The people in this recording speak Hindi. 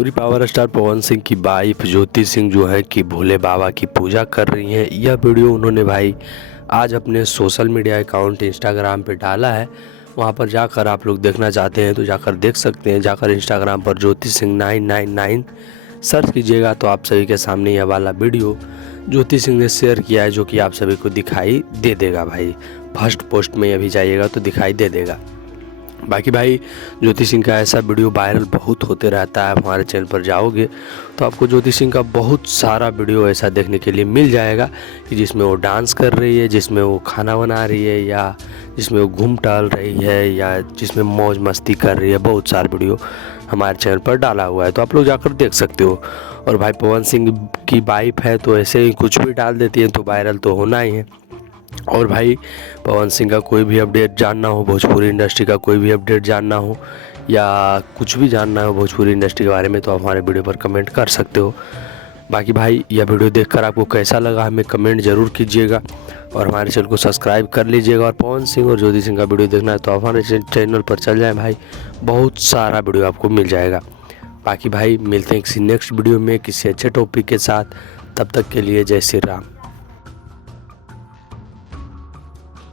भोजपुरी पावर स्टार पवन सिंह की वाइफ ज्योति सिंह जो है कि भोले बाबा की पूजा कर रही हैं। यह वीडियो उन्होंने भाई आज अपने सोशल मीडिया अकाउंट इंस्टाग्राम पे डाला है। वहां पर जाकर आप लोग देखना चाहते हैं तो जाकर देख सकते हैं। जाकर इंस्टाग्राम पर ज्योति सिंह 999 सर्च कीजिएगा तो आप सभी के सामने यह वाला वीडियो ज्योति सिंह ने शेयर किया है, जो कि आप सभी को दिखाई दे देगा। भाई फर्स्ट पोस्ट में अभी जाइएगा तो दिखाई दे देगा। बाकी भाई ज्योति सिंह का ऐसा वीडियो वायरल बहुत होते रहता है। हमारे चैनल पर जाओगे तो आपको ज्योति सिंह का बहुत सारा वीडियो ऐसा देखने के लिए मिल जाएगा कि जिसमें वो डांस कर रही है, जिसमें वो खाना बना रही है, या जिसमें वो घूम टहल रही है, या जिसमें मौज मस्ती कर रही है। बहुत सारा वीडियो हमारे चैनल पर डाला हुआ है तो आप लोग जाकर देख सकते हो। और भाई पवन सिंह की वाइफ है तो ऐसे ही कुछ भी डाल देती है तो वायरल तो होना ही है। और भाई पवन सिंह का कोई भी अपडेट जानना हो, भोजपुरी इंडस्ट्री का कोई भी अपडेट जानना हो, या कुछ भी जानना हो भोजपुरी इंडस्ट्री के बारे में तो आप हमारे वीडियो पर कमेंट कर सकते हो। बाकी भाई यह वीडियो देखकर आपको कैसा लगा हमें कमेंट ज़रूर कीजिएगा और हमारे चैनल को सब्सक्राइब कर लीजिएगा। और पवन सिंह और ज्योति सिंह का वीडियो देखना है तो आप हमारे चैनल पर चल जाएँ भाई, बहुत सारा वीडियो आपको मिल जाएगा। बाकी भाई मिलते हैं किसी नेक्स्ट वीडियो में किसी अच्छे टॉपिक के साथ। तब तक के लिए जय श्री राम।